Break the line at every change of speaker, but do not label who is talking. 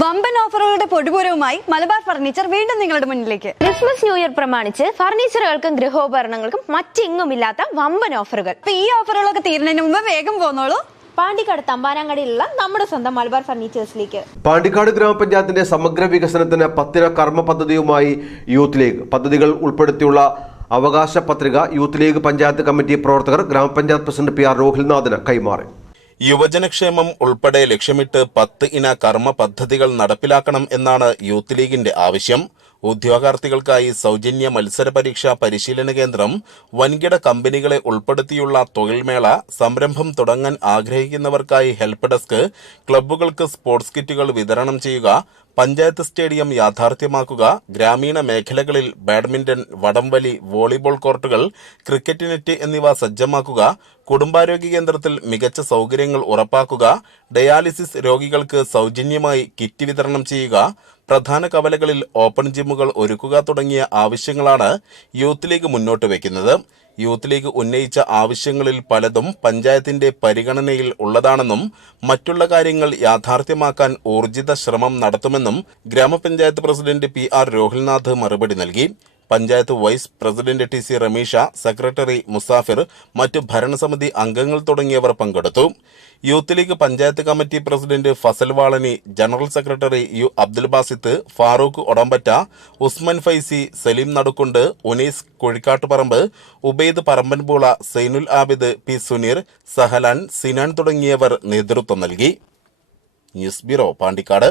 വമ്പൻ ഓഫറുകളുടെ പൊടിപൂരവുമായി മലബാർ ഫർണിച്ചർ വീണ്ടും നിങ്ങളുടെ മുന്നിലേക്ക്.
ക്രിസ്മസ് ന്യൂ ഇയർ പ്രമാണിച്ച് ഫർണിച്ചറുകൾക്കും ഗൃഹോപകരണങ്ങൾക്കും മറ്റെങ്ങുമില്ലാത്ത വമ്പൻ ഓഫറുകൾ.
അപ്പൊ ഈ ഓഫറുകളൊക്കെ തീരുന്നതിന് മുമ്പ് വേഗം പോന്നോളൂ.
പാണ്ടിക്കാട് തമ്പാനാങ്കടിയിലുള്ള നമ്മുടെ സ്വന്തം മലബാർ ഫർണിച്ചേഴ്സിലേക്ക്.
പാണ്ടിക്കാട് ഗ്രാമപഞ്ചായത്തിന്റെ സമഗ്ര വികസനത്തിന് പത്തിന കർമ്മ പദ്ധതിയുമായി യൂത്ത് ലീഗ് പദ്ധതികൾ ഉൾപ്പെടുത്തിയുള്ള അവകാശ പത്രിക യൂത്ത് ലീഗ് പഞ്ചായത്ത് കമ്മിറ്റി പ്രവർത്തകർ ഗ്രാമപഞ്ചായത്ത് പ്രസിഡന്റ് പി ആർ രോഹിൽനാഥിന് കൈമാറി.
യുവജനക്ഷേമം ഉൾപ്പെടെ ലക്ഷ്യമിട്ട് പത്ത് ഇന കർമ്മ പദ്ധതികൾ നടപ്പിലാക്കണം എന്നാണ് യൂത്ത് ലീഗിന്റെ ആവശ്യം. ഉദ്യോഗാർത്ഥികൾക്കായി സൗജന്യ മത്സര പരീക്ഷാ പരിശീലന കേന്ദ്രം വൻകിട കമ്പനികളെ ഉൾപ്പെടുത്തിയുള്ള തൊഴിൽമേള സംരംഭം തുടങ്ങാൻ ആഗ്രഹിക്കുന്നവർക്കായി ഹെൽപ്പ് ഡെസ്ക് ക്ലബ്ബുകൾക്ക് സ്പോർട്സ് കിറ്റുകൾ വിതരണം ചെയ്യുക പഞ്ചായത്ത് സ്റ്റേഡിയം യാഥാർത്ഥ്യമാക്കുക ഗ്രാമീണ മേഖലകളിൽ ബാഡ്മിന്റൺ വടംവലി വോളിബോൾ കോർട്ടുകൾ ക്രിക്കറ്റ് നെറ്റ് എന്നിവ സജ്ജമാക്കുക കുടുംബാരോഗ്യ കേന്ദ്രത്തിൽ മികച്ച സൗകര്യങ്ങൾ ഉറപ്പാക്കുക ഡയാലിസിസ് രോഗികൾക്ക് സൗജന്യമായി കിറ്റ് വിതരണം ചെയ്യുക പ്രധാന കവലകളിൽ ഓപ്പൺ ജിമ്മുകൾ ഒരുക്കുക തുടങ്ങിയ ആവശ്യങ്ങളാണ് യൂത്ത് ലീഗ് മുന്നോട്ട് വയ്ക്കുന്നത്. യൂത്ത് ലീഗ് ഉന്നയിച്ച ആവശ്യങ്ങളിൽ പലതും പഞ്ചായത്തിന്റെ പരിഗണനയിൽ ഉള്ളതാണെന്നും മറ്റുള്ള കാര്യങ്ങൾ യാഥാർത്ഥ്യമാക്കാൻ ഊർജിത ശ്രമം നടത്തുമെന്നും ഗ്രാമപഞ്ചായത്ത് പ്രസിഡന്റ് പി ആർ രോഹിൽനാഥ് മറുപടി നൽകി. Panchayat vice president T C Ramisha secretary Musafir മറ്റ് ഭരണസമിതി അംഗങ്ങൾ തുടങ്ങിയവർ പങ്കെടുത്തു. Youth league panchayat committee president Fasal Valani general secretary U Abdul Basith Farooq Odampatta Usman Faizy Saleem Nadukkund Unees Kuzhikkattuparamb Ubaid Parambanpoola Zainul Abid P Suneer Sahalan Sinan തുടങ്ങിയവർ നേതൃത്വം നൽകി. News bureau Pandikkad.